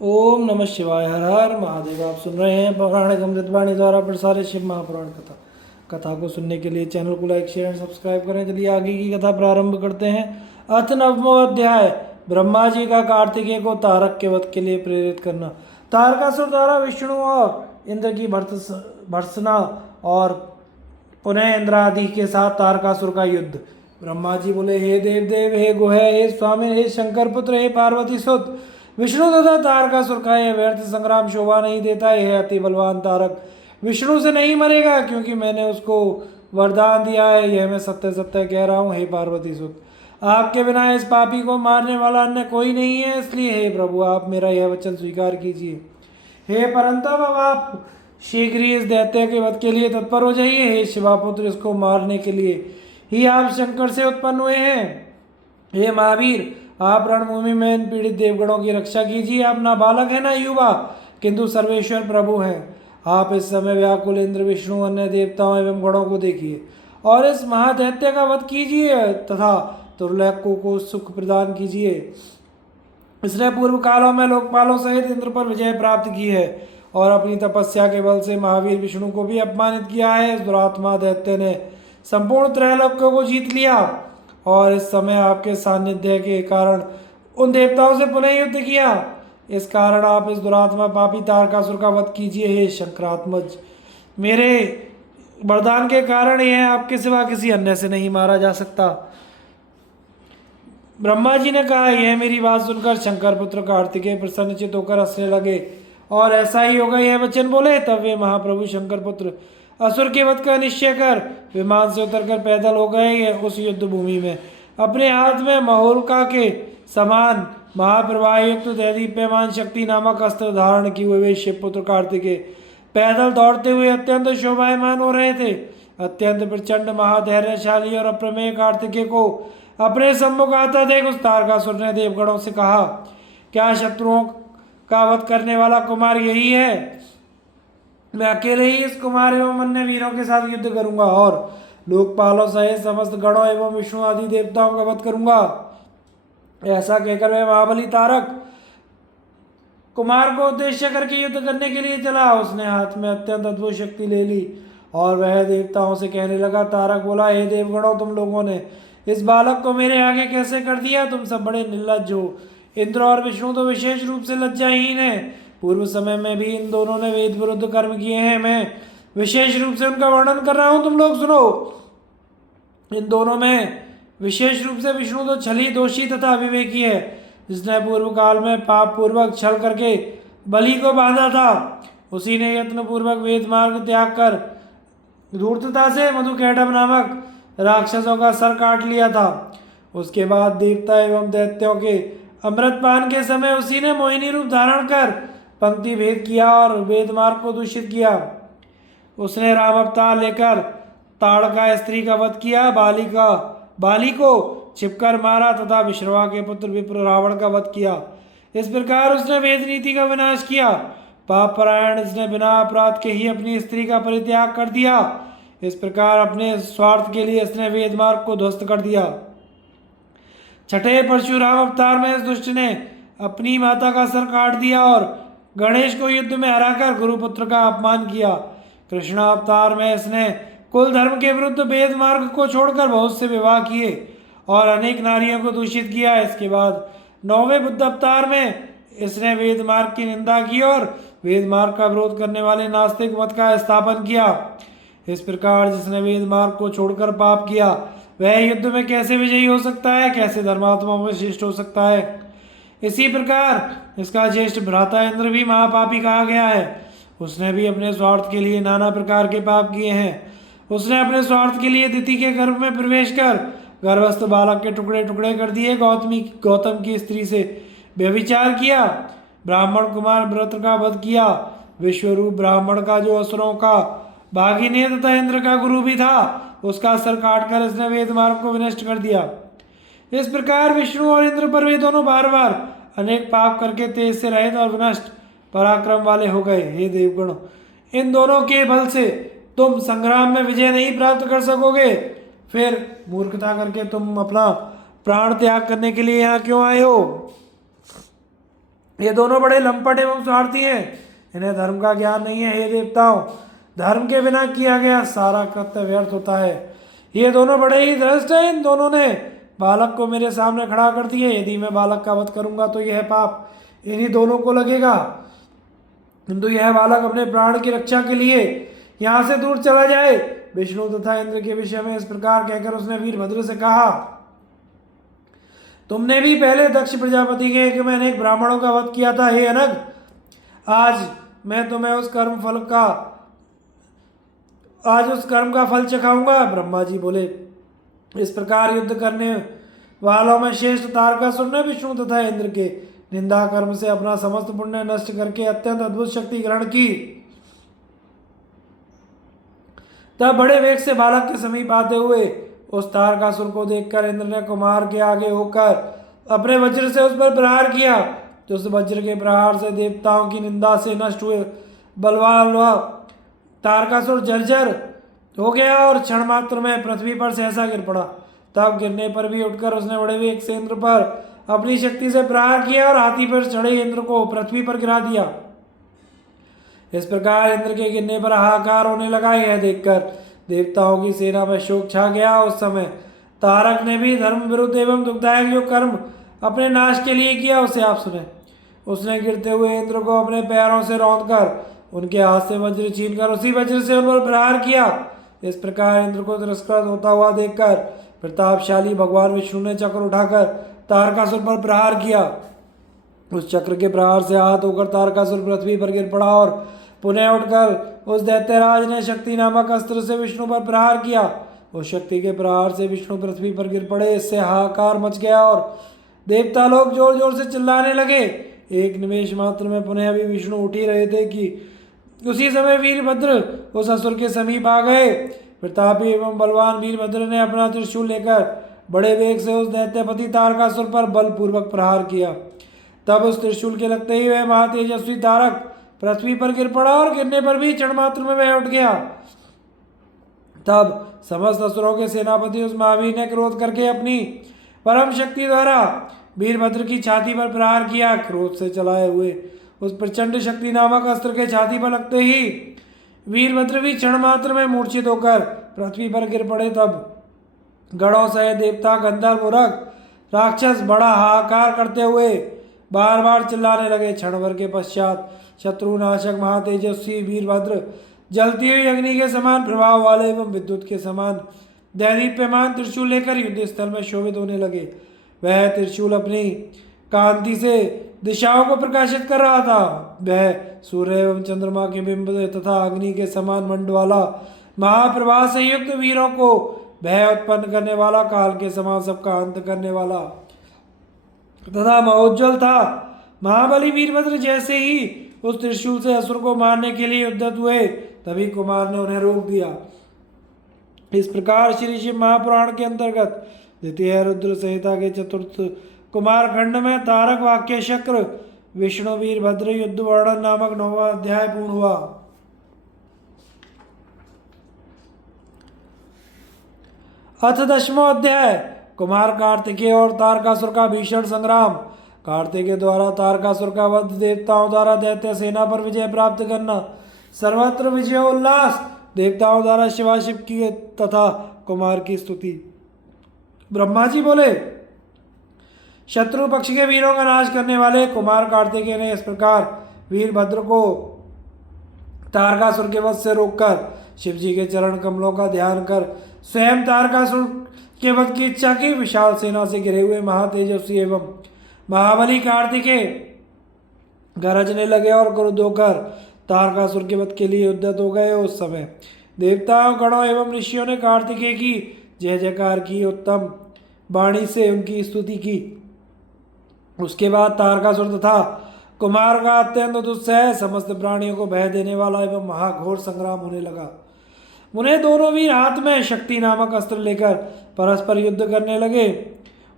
ओम नमः शिवाय। हर हर महादेव। आप सुन रहे हैं पौराणिक अमृतवाणी द्वारा प्रसारित शिव महापुराण कथा। कथा को सुनने के लिए चैनल को लाइक शेयर एंड सब्सक्राइब करें। चलिए आगे की कथा प्रारंभ करते हैं। अथ नवमो अध्याय। ब्रह्मा जी का कार्तिकेय को तारक के वध के लिए प्रेरित करना। तारकासुर द्वारा विष्णु और इंद्र की भर्त्सना और पुनः इंद्र आदि के साथ तारकासुर का युद्ध। ब्रह्मा जी बोले, हे देव देव, हे गुहे, हे स्वामी, हे शंकर पुत्र, हे पार्वती सुत, विष्णु तथा तारकासुर का यह व्यर्थ संग्राम शोभा नहीं देता है। अति बलवान तारक विष्णु से नहीं मरेगा, क्योंकि मैंने उसको वरदान दिया है। यह मैं सत्य सत्य कह रहा हूँ। हे पार्वती सुत, आपके बिना इस पापी को मारने वाला अन्य कोई नहीं है, इसलिए हे प्रभु आप मेरा यह वचन स्वीकार कीजिए। हे परंतप, अब आप शीघ्र ही इस दैत्य के वध के लिए तत्पर हो जाइए। हे शिवापुत्र, इसको मारने के लिए ही आप शंकर से उत्पन्न हुए हैं। हे महावीर, आप रणभूमि में इन पीड़ित देवगणों की रक्षा कीजिए। आप ना बालक है ना युवा, किंतु सर्वेश्वर प्रभु हैं। आप इस समय व्याकुल इंद्र, विष्णु, अन्य देवताओं एवं गणों को देखिए और इस महादैत्य का वध कीजिए तथा दुर्लभ को सुख प्रदान कीजिए। इसने पूर्व कालों में लोकपालों सहित इंद्र पर विजय प्राप्त की है और अपनी तपस्या के बल से महावीर विष्णु को भी अपमानित किया है। इस दुरात्मा दैत्य ने संपूर्ण त्रैलोक्यों को जीत लिया और इस समय आपके सानिध्य के कारण उन देवताओं से पुनः युद्ध किया। इस कारण आप इस दुरात्मा पापी तारकासुर का वध कीजिए। हे शंकरात्मज, मेरे वरदान के कारण यह आपके सिवा किसी अन्य से नहीं मारा जा सकता। ब्रह्मा जी ने कहा, यह मेरी बात सुनकर शंकर पुत्र कार्तिकेय प्रसन्नचित होकर हंसने लगे और ऐसा ही होगा यह वचन बोले। तब वे महाप्रभु शंकर पुत्र असुर के वध का निश्चय कर विमान से उतरकर पैदल हो गए उस युद्ध भूमि में। अपने हाथ में महोल्का के समान महाप्रवाहयुक्त दैदीप्यमान शक्ति नामक अस्त्र धारण किए हुए शिवपुत्र कार्तिकेय पैदल दौड़ते हुए अत्यंत शोभायमान हो रहे थे। अत्यंत प्रचंड महाधैर्यशाली और अप्रमेय कार्तिकेय को अपने सम्मुख आता देख उस तारकासुर ने देवगणों से कहा, क्या शत्रुओं का वध करने वाला कुमार यही है? मैं अकेले ही इस कुमार एवं अन्य वीरों के साथ युद्ध करूंगा और लोकपालों सहित समस्त गणों एवं विष्णु आदि देवताओं का वध करूंगा। ऐसा कहकर वह महाबली तारक कुमार को उद्देश्य करके युद्ध करने के लिए चला। उसने हाथ में अत्यंत अद्भुत शक्ति ले ली और वह देवताओं से कहने लगा। तारक बोला, हे देवगणों, तुम लोगों ने इस बालक को मेरे आगे कैसे कर दिया? तुम सब बड़े निर्लज्ज हो। इंद्र और विष्णु तो विशेष रूप से लज्जाहीन है। पूर्व समय में भी इन दोनों ने वेद विरुद्ध कर्म किए हैं। मैं विशेष रूप से उनका वर्णन कर रहा हूं, तुम लोग सुनो। इन दोनों में विशेष रूप से विष्णु तो छली, दोषी तथा अविवेकी है, जिसने पूर्व काल में पाप पूर्वक छल करके बलि को बांधा था। उसी ने यत्न पूर्वक वेद मार्ग त्याग कर धूर्तता से मधुकैटभ नामक राक्षसों का सर काट लिया था। उसके बाद देवता एवं दैत्यों के अमृतपान के समय उसी ने मोहिनी रूप धारण कर पंक्ति भेद किया और वेद मार्ग को दूषित किया। उसने राम अवतार लेकर ताड़का स्त्री का वध किया, बाली को छिपकर मारा तथा विश्रवा के पुत्र विप्र रावण का वध किया। इस प्रकार उसने वेद नीति का विनाश किया। पाप परायण इसने बिना अपराध के ही अपनी स्त्री का परित्याग कर दिया। इस प्रकार अपने स्वार्थ के लिए इसने वेद मार्ग को ध्वस्त कर दिया। छठे परशुराम अवतार में इस दुष्ट ने अपनी माता का सर काट दिया और गणेश को युद्ध में हराकर गुरुपुत्र का अपमान किया। कृष्ण अवतार में इसने कुल धर्म के विरुद्ध वेद मार्ग को छोड़कर बहुत से विवाह किए और अनेक नारियों को दूषित किया। इसके बाद नौवें बुद्ध अवतार में इसने वेद मार्ग की निंदा की और वेद मार्ग का विरोध करने वाले नास्तिक मत का स्थापन किया। इस प्रकार जिसने वेद मार्ग को छोड़कर पाप किया वह युद्ध में कैसे विजयी हो सकता है? कैसे धर्मात्माओं में श्रेष्ठ हो सकता है? इसी प्रकार इसका ज्येष्ठ भ्राता इंद्र भी महापापी कहा गया है। उसने भी अपने स्वार्थ के लिए नाना प्रकार के पाप किए हैं। उसने अपने स्वार्थ के लिए दिति के गर्भ में प्रवेश कर गर्भस्थ बालक के टुकड़े टुकड़े कर दिए। गौतम की स्त्री से व्यभिचार किया। ब्राह्मण कुमार व्रत का वध किया। विश्वरूप ब्राह्मण का जो असुरों का भागिने तथा इंद्र का गुरु भी था, उसका सर काटकर इसने वेद मार्ग को विनष्ट कर दिया। इस प्रकार विष्णु और इंद्र पर वे दोनों बार बार अनेक पाप करके तेज से रहित और विनष्ट पराक्रम वाले हो गए। हे देवगणों, इन दोनों के बल से तुम संग्राम में विजय नहीं प्राप्त कर सकोगे। फिर मूर्खता करके तुम अपना प्राण त्याग करने के लिए यहाँ क्यों आए हो? ये दोनों बड़े लंपट एवं स्वार्थी हैं, इन्हें धर्म का ज्ञान नहीं है। हे देवताओं, धर्म के बिना किया गया सारा कृत्य व्यर्थ होता है। ये दोनों बड़े ही धृष्ट हैं। इन दोनों ने बालक को मेरे सामने खड़ा कर दिया। यदि मैं बालक का वध करूंगा तो यह पाप इन्हीं दोनों को लगेगा, किंतु यह बालक अपने प्राण की रक्षा के लिए यहाँ से दूर चला जाए। विष्णु तथा इंद्र के विषय में इस प्रकार कहकर उसने वीरभद्र से कहा, तुमने भी पहले दक्ष प्रजापति के एक में अनेक ब्राह्मणों का वध किया था। हे अनग, आज मैं तुम्हें उस कर्म का फल चखाऊंगा। ब्रह्मा जी बोले, इस प्रकार युद्ध करने वालों में श्रेष्ठ तारकासुर ने विष्णु तथा इंद्र के निंदा कर्म से अपना समस्त पुण्य नष्ट करके अत्यंत अद्भुत शक्ति ग्रहण की। तब बड़े वेग से बालक के समीप आते हुए उस तारकासुर को देखकर इंद्र ने कुमार के आगे होकर अपने वज्र से उस पर प्रहार किया। तो उस वज्र के प्रहार से देवताओं की निंदा से नष्ट हुए बलवान तारकासुर जर्जर हो गया और क्षण मात्र में पृथ्वी पर सहसा गिर पड़ा। तब गिरने पर भी उठकर उसने बड़े वेग से इंद्र पर अपनी शक्ति से प्रहार किया और हाथी पर चढ़े इंद्र को पृथ्वी पर गिरा दिया। इस प्रकार इंद्र के गिरने पर हाहाकार होने लगा। यह देखकर देवताओं की सेना में शोक छा गया। उस समय तारक ने भी धर्म विरुद्ध एवं दुखदायक जो कर्म अपने नाश के लिए किया उसे आप सुने। उसने गिरते हुए इंद्र को अपने पैरों से रौंदकर उनके हाथ से वज्र छीनकर उसी वज्र से उन पर प्रहार किया। इस प्रकार इंद्र को तिरस्कृत होता हुआ देखकर प्रतापशाली भगवान विष्णु ने चक्र उठाकर तारकासुर पर प्रहार किया। उस चक्र के प्रहार से आहत होकर तारकासुर पृथ्वी पर गिर पड़ा और पुनः उठकर उस दैत्यराज ने शक्ति नामक अस्त्र से विष्णु पर प्रहार किया। उस शक्ति के प्रहार से विष्णु पृथ्वी पर गिर पड़े। इससे हाहाकार मच गया और देवता लोग जोर जोर से चिल्लाने लगे। एक निमेष मात्र में पुनः अभी विष्णु उठ ही रहे थे कि उसी समय वीरभद्र उस असुर के समीप आ गए। प्रतापी एवं बलवान वीरभद्र ने अपना त्रिशूल लेकर बड़े वेग से उस दैत्यपति तारकासुर पर बलपूर्वक प्रहार किया। तब उस त्रिशूल के लगते ही वह महातेजस्वी तारक पृथ्वी पर गिर पड़ा और गिरने पर भी क्षण मात्र में वह उठ गया। तब समस्त असुरों के सेनापति उस महावीर ने क्रोध करके अपनी परम शक्ति द्वारा वीरभद्र की छाती पर प्रहार किया। क्रोध से चलाए हुए उस प्रचंड शक्ति नामक अस्त्र के छाती पर लगते ही वीरभद्र भी क्षण मात्र में मूर्छित होकर पृथ्वी पर गिर पड़े। तब गणों सहित देवता, गंधर्व, उरग, राक्षस बड़ा हाहाकार करते हुए बार बार चिल्लाने लगे। क्षण भर के पश्चात शत्रुनाशक महातेजस्वी वीरभद्र जलती हुई अग्नि के समान प्रभाव वाले एवं विद्युत के समान दैदीप्यमान त्रिशूल लेकर युद्ध स्थल में शोभित होने लगे। वह त्रिशूल अपनी कांति से दिशाओं को प्रकाशित कर रहा था। वह सूर्य एवं चंद्रमा के बिंब तथा अग्नि के समान मंड वाला महाप्रभा से युक्त वीरों को भय उत्पन्न करने वाला, काल के समान सबका अंत करने वाला तथा महोज्वल था। महाबली वीरभद्र जैसे ही उस त्रिशूल से असुर को मारने के लिए उद्यत हुए, तभी कुमार ने उन्हें रोक दिया। इस प्रकार श्री शिव महापुराण के अंतर्गत द्वितीय रुद्र संहिता के चतुर्थ कुमार खंड में तारक वाक्य चक्र विष्णु वीरभद्र युद्ध वर्णन नामक 9वां अध्याय पूर्ण हुआ। अथ 10वां अध्याय कुमार कार्तिकेय और तारकासुर का भीषण संग्राम। कार्तिकेय द्वारा तारकासुर का वध, देवताओं द्वारा दैत्य सेना पर विजय प्राप्त करना, सर्वत्र विजय उल्लास, देवताओं द्वारा शिवाशिव की तथा कुमार की स्तुति। ब्रह्मा जी बोले, शत्रु पक्ष के वीरों का नाश करने वाले कुमार कार्तिकेय ने इस प्रकार वीरभद्र को तारकासुर के वध से रोककर शिव जी के चरण कमलों का ध्यान कर स्वयं तारकासुर के वध की इच्छा की। विशाल सेना से घिरे हुए महातेजस्वी एवं महाबली कार्तिकेय गरजने लगे और क्रुद्ध होकर तारकासुर के वध के लिए उद्यत हो गए। उस समय देवताओं, गणों एवं ऋषियों ने कार्तिकेय की जय जयकार की, उत्तम वाणी से उनकी स्तुति की। उसके बाद तारकासुर तथा कुमार का अत्यंत दुस्सह, समस्त प्राणियों को भय देने वाला एवं महाघोर संग्राम होने लगा। उन्हें दोनों वीर हाथ में शक्ति नामक अस्त्र लेकर परस्पर युद्ध करने लगे।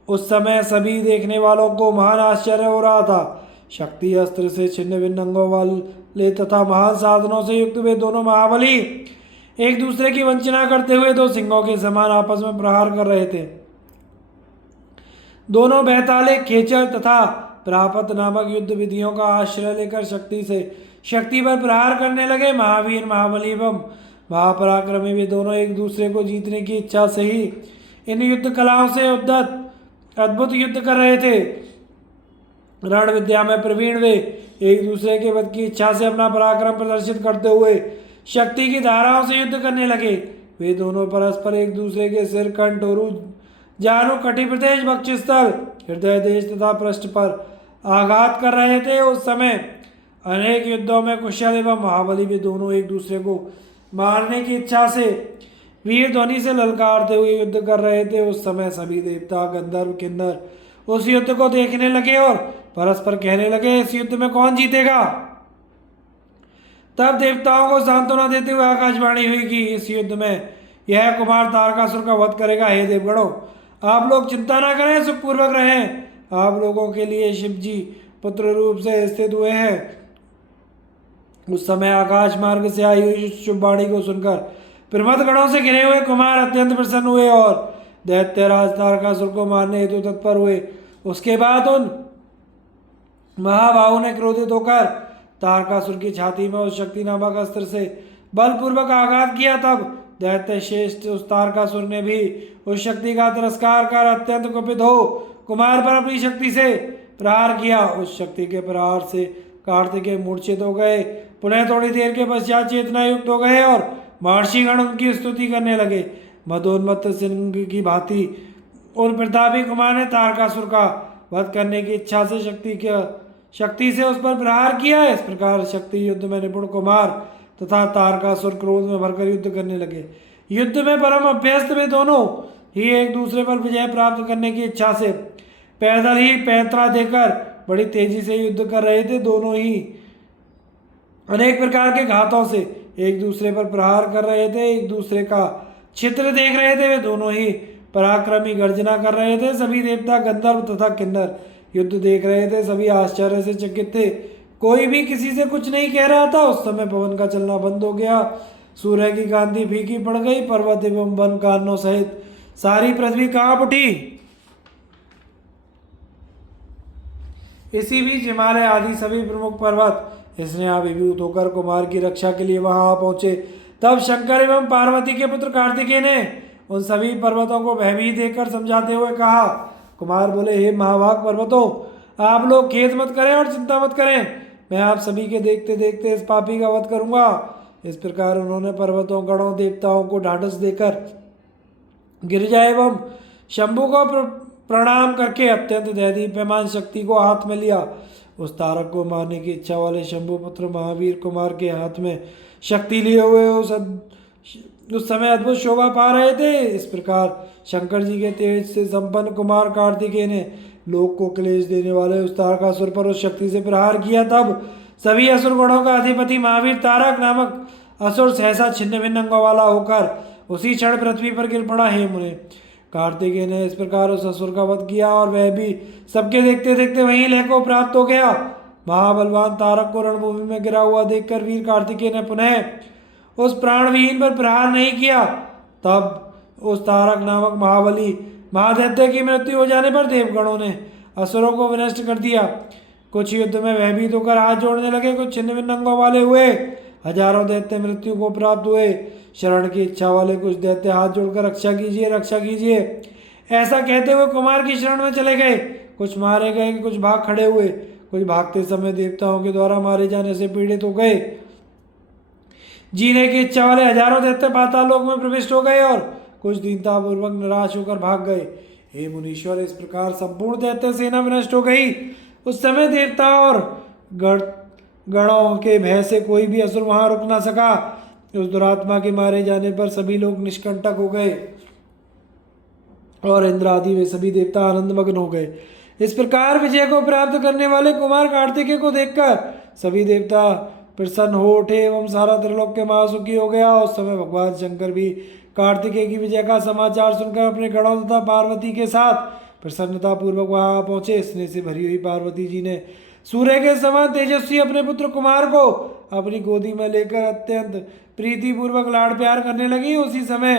उस समय सभी देखने वालों को महान आश्चर्य हो रहा था। शक्ति अस्त्र से छिन्न भिन्न अंगों वाले तथा महान साधनों से युक्त वे दोनों महाबली एक दूसरे की वंचना करते हुए दो सिंहों के समान आपस में प्रहार कर रहे थे। दोनों बैताले, खेचर तथा प्रापत नामक युद्ध विधियों का आश्रय लेकर शक्ति पर प्रहार करने लगे। महावीर, महाबली एवं महापराक्रमी भी दोनों एक दूसरे को जीतने की इच्छा से ही इन युद्ध कलाओं से उद्यत अद्भुत युद्ध कर रहे थे। रण विद्या में प्रवीण वे एक दूसरे के वध की इच्छा से अपना पराक्रम प्रदर्शित करते हुए शक्ति की धाराओं से युद्ध करने लगे। वे दोनों परस्पर एक दूसरे के सिर, कंठ, उरु, जानु, कटी प्रदेश, वक्षस्थल, हृदय देश तथा पृष्ठ पर आघात कर रहे थे। उस समय अनेक युद्धों में कुशल एवं महाबली भी दोनों एक दूसरे को मारने की इच्छा से वीर ध्वनि से ललकारते हुए युद्ध कर रहे थे। उस समय सभी देवता, गंधर्व, किन्नर उस युद्ध को देखने लगे और परस्पर कहने लगे, इस युद्ध में कौन जीतेगा। तब देवताओं को सांत्वना देते हुए आकाशवाणी हुई कि इस युद्ध में यह कुमार तारकासुर का वध करेगा। हे देवगणों, आप लोग चिंता ना करें, सुखपूर्वक रहें। आप लोगों के लिए शिव जी पुत्र रूप से स्थित हुए हैं। उस समय आकाश मार्ग से आई हुई शुभ वाणी को सुनकर प्रमथ गणों से घिरे हुए कुमार अत्यंत प्रसन्न हुए और दैत्यराज तारकासुर को मारने हेतु तत्पर हुए। उसके बाद उन महाबाहु ने क्रोधित होकर तारकासुर की छाती में उस शक्ति नामक अस्त्र से बलपूर्वक आघात किया। तब दैत्य श्रेष्ठ उस तारकासुर ने भी उस शक्ति का तिरस्कार कर अत्यंत कुपित हो कुमार पर अपनी शक्ति से प्रहार किया। उस शक्ति के प्रहार से कार्तिकेय मूर्छित हो गए। पुनः थोड़ी देर के पश्चात चेतना युक्त हो गए और महर्षिगण उनकी स्तुति करने लगे। मदोन्मत्त सिंह की भांति उन प्रतापी कुमार ने तारकासुर का वध करने की इच्छा से शक्ति से उस पर प्रहार किया। इस प्रकार शक्ति युद्ध में निपुण कुमार तथा तारकासुर क्रोध में भरकर युद्ध करने लगे। युद्ध में परम अभ्यस्त वे दोनों ही एक दूसरे पर विजय प्राप्त करने की इच्छा से पैदल ही पैंतरा देकर बड़ी तेजी से युद्ध कर रहे थे। दोनों ही अनेक प्रकार के घातों से एक दूसरे पर प्रहार कर रहे थे, एक दूसरे का चित्र देख रहे थे। वे दोनों ही पराक्रमी गर्जना कर रहे थे। सभी देवता, गंधर्व तथा किन्नर युद्ध देख रहे थे। सभी आश्चर्य से चकित थे, कोई भी किसी से कुछ नहीं कह रहा था। उस समय पवन का चलना बंद हो गया, सूर्य की कांति फीकी पड़ गई, पर्वत एवं वन कानों सहित सारी पृथ्वी कांप उठी। इसी बीच हिमालय आदि सभी प्रमुख पर्वत इसने अभिभूत होकर कुमार की रक्षा के लिए वहां पहुंचे। तब शंकर एवं पार्वती के पुत्र कार्तिकेय ने उन सभी पर्वतों को भयभीत देखकर समझाते हुए कहा। कुमार बोले, हे महाभाग पर्वतों, आप लोग खेद मत करें और चिंता मत करें, मैं आप सभी के देखते देखते इस पापी का वध करूंगा। इस प्रकार उन्होंने पर्वतों, गणों, देवताओं को ढाढ़स देकर गिरिजा एवं शंभु को प्रणाम करके अत्यंत दैदीप्यमान शक्ति को हाथ में लिया। उस तारक को मारने की इच्छा वाले शंभु पुत्र महावीर कुमार के हाथ में शक्ति लिए हुए उस समय अद्भुत शोभा पा रहे थे। इस प्रकार शंकर जी के तेज से संपन्न कुमार कार्तिकेय ने लोक को क्लेश देने वाले उस तारकासुर पर उस शक्ति से प्रहार किया। तब सभी असुर गणों का अधिपति महावीर तारक नामक असुर सहसा छिन्न भिन्न अंगों वाला होकर उसी क्षण पृथ्वी पर गिर पड़ा। हे मुने, कार्तिकेय ने इस प्रकार उस असुर का वध किया और वह भी सबके देखते देखते वहीं लय को प्राप्त हो गया। महाबलवान तारक को रणभूमि में गिरा हुआ देखकर वीर कार्तिकेय ने पुनः उस प्राणविहीन पर प्रहार नहीं किया। तब उस तारक नामक महाबली महादैत्य की मृत्यु हो जाने पर देवगणों ने असुरों को विनष्ट कर दिया। कुछ युद्ध में भयभीत होकर हाथ जोड़ने लगे, कुछ छिन्न भिन्न अंगों वाले हुए, हजारों दैत्य मृत्यु को प्राप्त हुए। शरण की इच्छा वाले कुछ दैत्य हाथ जोड़कर रक्षा कीजिए, रक्षा कीजिए ऐसा कहते हुए कुमार की शरण में चले गए। कुछ मारे गए, कुछ भाग खड़े हुए, कुछ भागते समय देवताओं के द्वारा मारे जाने से पीड़ित हो गए। जीने की इच्छा वाले हजारों दैत्य पाताल लोक में प्रविष्ट हो गए और कुछ दीनतापूर्वक निराश होकर भाग गए। हे मुनीश्वर, इस प्रकार संपूर्ण दैत्य सेना विनष्ट हो गई। उस समय देवता और गणों के भय से कोई भी असुर वहां रुक ना सका। उस दुरात्मा के मारे जाने पर सभी लोग निष्कंटक हो गए और इंद्र आदि वे सभी देवता आनंदमग्न हो गए। इस प्रकार विजय को प्राप्त करने वाले कुमार कार्तिकेय को देखकर सभी देवता प्रसन्न हो उठे एवं सारा त्रिलोक्य महासुखी हो गया। उस समय भगवान शंकर भी कार्तिकेय की विजय का समाचार सुनकर अपने गणों तथा पार्वती के साथ प्रसन्नता पूर्वक वहां पहुंचे। स्नेह से भरी हुई पार्वती जी ने सूर्य के समान तेजस्वी अपने पुत्र कुमार को अपनी गोदी में लेकर अत्यंत प्रीति पूर्वक लाड़ प्यार करने लगी। उसी समय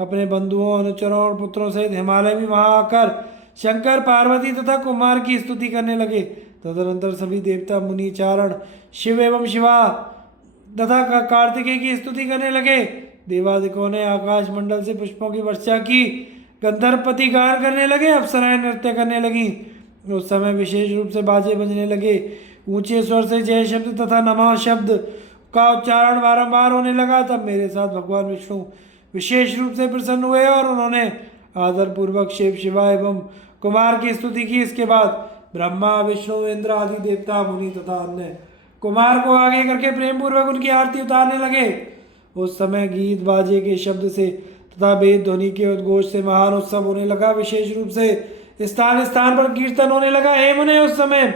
अपने बंधुओं, अनुचरों और पुत्रों सहित हिमालय भी वहां आकर शंकर, पार्वती तथा कुमार की स्तुति करने लगे। तदनंतर सभी देवता, मुनि, चारण, शिव एवं शिवा तथा कार्तिकेय की स्तुति करने लगे। देवादिकों ने आकाश मंडल से पुष्पों की वर्षा की, गंधर्वपति गान करने लगे, अप्सराएं नृत्य करने लगी। उस समय विशेष रूप से बाजे बजने लगे, ऊंचे स्वर से जय शब्द तथा नमः शब्द का उच्चारण बारंबार होने लगा। तब मेरे साथ भगवान विष्णु विशेष रूप से प्रसन्न हुए और उन्होंने आदर पूर्वक शिव, शिवा एवं कुमार की स्तुति की। इसके बाद ब्रह्मा, विष्णु, इंद्र आदि देवता, मुनि तथा अन्य कुमार को आगे करके प्रेम पूर्वक उनकी आरती उतारने लगे। उस समय गीत बाजे के शब्द से तथा वेद ध्वनि के उद्घोष से महान उत्सव होने लगा। विशेष रूप से स्थान स्थान पर कीर्तन होने लगा। हे मुने, उस समय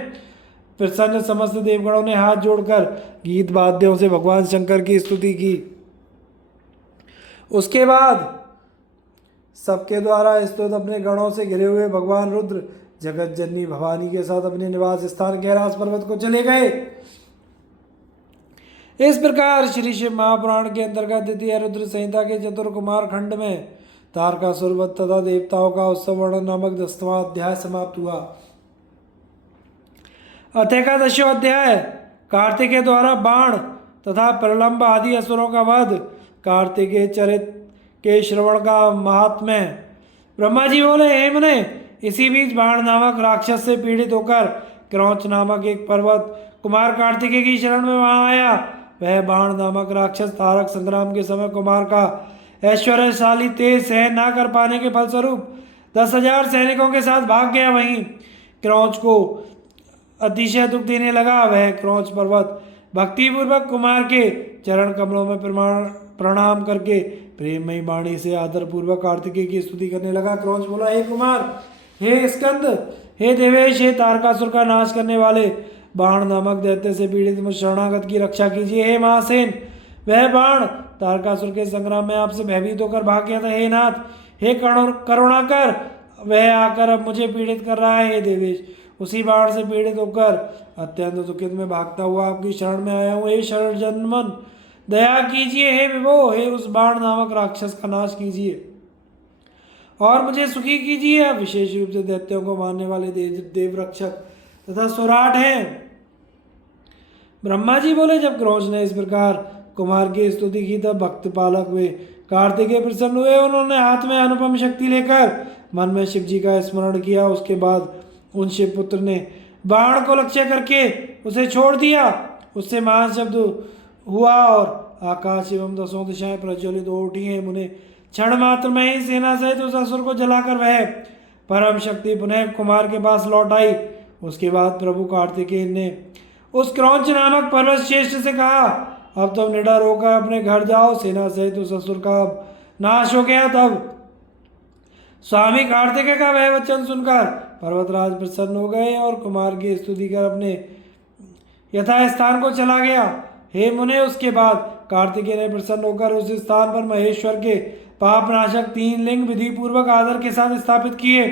प्रसन्न समस्त देवगणों ने हाथ जोड़कर गीत वाद्यों से भगवान शंकर की स्तुति की। उसके बाद सबके द्वारा स्तुत अपने गणों से घिरे हुए भगवान रुद्र जगत जननी भवानी के साथ अपने निवास स्थान कैलाश पर्वत को चले गए। इस प्रकार श्री शिव महापुराण के अंतर्गत द्वितीय रुद्र संहिता के चतुर्कुमार खंड में तारकासुर वध तथा देवताओं का उत्सव वर्णन नामक 10वां अध्याय समाप्त हुआ। एकादशो अध्याय कार्तिकेय द्वारा बाण तथा प्रलंब आदि असुरों का वध। कार्तिकेय चरित के श्रवण का महात्म्य। ब्रह्मा जी बोले, हे मुने, इसी बीच बाण नामक राक्षस से पीड़ित होकर क्रौंच नामक एक पर्वत कुमार कार्तिकेय की शरण में वहां आया। वह बाण नामक राक्षस तारक संग्राम के समय कुमार का ऐश्वर्यशाली तेज सहन न कर पाने के फलस्वरूप 10,000 सैनिकों के साथ भाग गया। वहीं क्रौंच को अतिशय दुख देने लगा। वह क्रौंच पर्वत भक्तिपूर्वक कुमार के चरण कमलों में प्रणाम करके प्रेममयी वाणी से आदरपूर्वक कार्तिकेय की स्तुति करने लगा। क्रौंच बोला, हे कुमार, हे स्कंद, हे देवेश, हे तारकासुर का नाश करने वाले, बाण नामक दैत्य से पीड़ित मुझ शरणागत की रक्षा कीजिए। हे महासेन, वह बाण तारकासुर के संग्राम में आपसे भयभीत होकर भाग गया था। हे नाथ, हे करुणाकर, वह आकर अब मुझे पीड़ित कर रहा है। हे देवेश, उसी बाण से पीड़ित होकर अत्यंत दुखित में भागता हुआ आपकी शरण में आया हूँ। हे शरण जन्मन, दया कीजिए। हे विभो, हे उस बाण नामक राक्षस का नाश कीजिए और मुझे सुखी कीजिए। आप विशेष रूप से दैत्यों को मारने वाले देव रक्षक तथा सुराट हैं। ब्रह्मा जी बोले, जब क्रौंच ने इस प्रकार कुमार की स्तुति की तब भक्त पालक वे कार्तिकेय प्रसन्न हुए। उन्होंने हाथ में अनुपम शक्ति लेकर मन में शिव जी का स्मरण किया। उसके बाद उन शिव पुत्र ने बाण को लक्ष्य करके उसे छोड़ दिया। उससे महान शब्द हुआ और आकाश एवं 10 दिशाएं प्रज्वलित हो उठी हैं। मुने, क्षण मात्र में ही सेना सहित उस असुर को जलाकर वह परम शक्ति पुनः कुमार के पास लौट आई। उसके बाद प्रभु कार्तिकेय ने उस क्रौंच नामक पर्वत श्रेष्ठ से कहा, अब तुम निडर होकर अपने घर जाओ। सेना सहित उस असुर का नाश हो गया। तब स्वामी कार्तिकेय का वह वचन सुनकर पर्वतराज प्रसन्न हो गए और कुमार की स्तुति कर अपने यथास्थान को चला गया। हे मुने, उसके बाद कार्तिकेय ने प्रसन्न होकर उस स्थान पर महेश्वर के पापनाशक 3 लिंग विधि पूर्वक आदर के साथ स्थापित किए।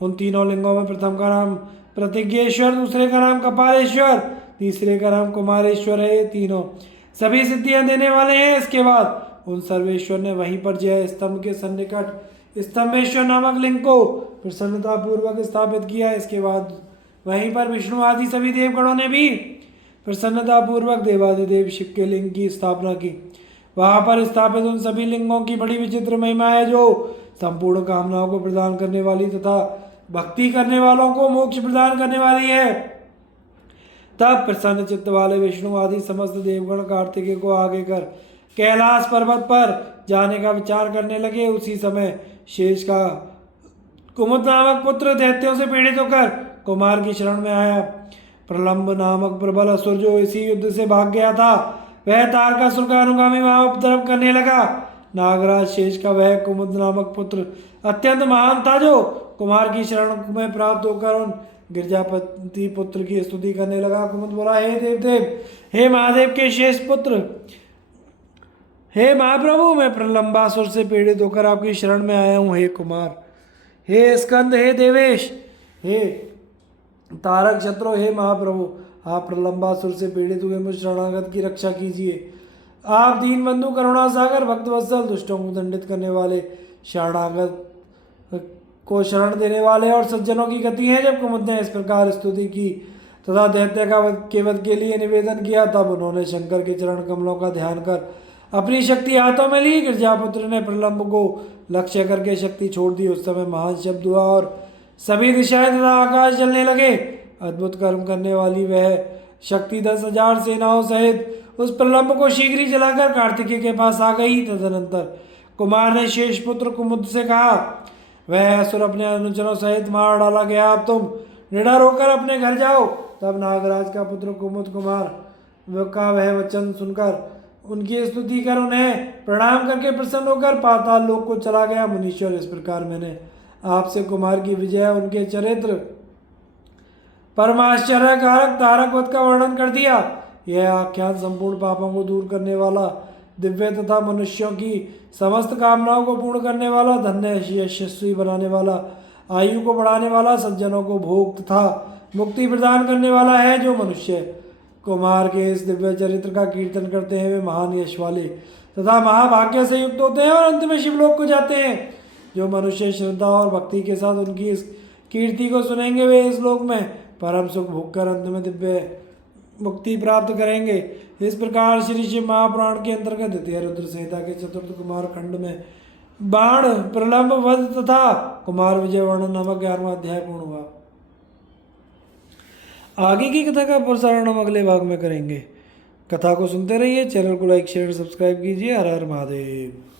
उन तीनों लिंगों में प्रथम का नाम प्रतिज्ञेश्वर, दूसरे का नाम कपालेश्वर, तीसरे का नाम कुमारेश्वर है। ये तीनों सभी सिद्धियां देने वाले हैं। इसके बाद उन सर्वेश्वर ने वहीं पर जय स्तंभ के सन्निकट स्तंभेश्वर नामक लिंग को प्रसन्नता पूर्वक स्थापित किया। इसके बाद वहीं पर विष्णु आदि सभी देवगणों ने भी प्रसन्नता पूर्वक देवादिदेव शिव के लिंग की स्थापना की। वहां पर स्थापित उन सभी लिंगों की बड़ी विचित्र महिमा है, जो संपूर्ण कामनाओं को प्रदान करने वाली तथा भक्ति करने वालों को मोक्ष प्रदान करने वाली है। तब प्रसन्न चित्त वाले विष्णु आदि समस्त देवगण कार्तिकेय को आगे कर कैलाश पर्वत पर जाने का विचार करने लगे। उसी समय शेष का कुमुद नामक पुत्र दैत्यों से पीड़ित होकर कुमार की शरण में आया। प्रलंब नामक प्रबल असुर जो इसी युद्ध से भाग गया था, वह तारकासुर का अनुगामी वहां उपद्रव करने लगा। नागराज शेष का वह कुमुद नामक पुत्र अत्यंत महान था, जो कुमार की शरण में प्राप्त होकर उन गिरजापति पुत्र की स्तुति करने लगा। कुमुद बोला, हे देवदेव, हे महादेव के शेष पुत्र, हे महाप्रभु, मैं प्रलंबासुर से पीड़ित होकर आपकी शरण में आया हूँ। हे कुमार, हे स्कंद, हे देवेश, हे तारक शत्रु, हे महाप्रभु, आप प्रलंबासुर से पीड़ित हुए मुझ शरणागत की रक्षा कीजिए। आप दीनबंधु, करुणा सागर, भक्त वत्सल, दुष्टों को दंडित करने वाले शरणागत को शरण देने वाले और सज्जनों की गति है। जब कुमुद ने इस प्रकार स्तुति की तथा दैत्य का वध के लिए निवेदन किया, तब उन्होंने शंकर के चरण कमलों का ध्यान कर अपनी शक्ति हाथों में ली। गिरजापुत्र ने प्रलंब को लक्ष्य करके शक्ति छोड़ दी। उस समय महान शब्द हुआ और सभी दिशाएं तथा आकाश जलने लगे। अद्भुत कर्म करने वाली वह शक्ति 10,000 सेनाओं सहित उस प्रलंब को शीघ्र ही जलाकर कार्तिकेय के पास आ गई। तदनंतर कुमार ने शेष पुत्र कुमुद से कहा, वह असुर अपने अनुचरों सहित मार डाला गया, अब तुम निडर होकर अपने घर जाओ। तब नागराज का पुत्र कुमुद कुमार का वह वचन सुनकर उनकी स्तुति कर उन्हें प्रणाम करके प्रसन्न होकर पाताल लोक को चला गया। मुनीश्वर, इस प्रकार मैंने आपसे कुमार की विजय, उनके चरित्र, परमाश्चर्यकारक तारक वध का वर्णन कर दिया। यह आख्यान संपूर्ण पापों को दूर करने वाला, दिव्य तथा मनुष्यों की समस्त कामनाओं को पूर्ण करने वाला, धन्य यशस्वी बनाने वाला, आयु को बढ़ाने वाला, सज्जनों को भोग तथा मुक्ति प्रदान करने वाला है। जो मनुष्य कुमार के इस दिव्य चरित्र का कीर्तन करते हैं वे महान यश वाले तथा महाभाग्य से युक्त होते हैं और अंत में शिवलोक को जाते हैं। जो मनुष्य श्रद्धा और भक्ति के साथ उनकी इस कीर्ति को सुनेंगे वे इस लोक में परम सुख भोग कर अंत में दिव्य मुक्ति प्राप्त करेंगे। इस प्रकार श्री शिव महापुराण के अंतर्गत द्वितीय रुद्र संहिता के चतुर्थ कुमार खंड में बाण, प्रलंब वध तथा कुमार विजय वर्णन नामक 11वां अध्याय पूर्ण हुआ। आगे की कथा का प्रसारण हम अगले भाग में करेंगे। कथा को सुनते रहिए, चैनल को लाइक शेयर सब्सक्राइब कीजिए। हर हर महादेव।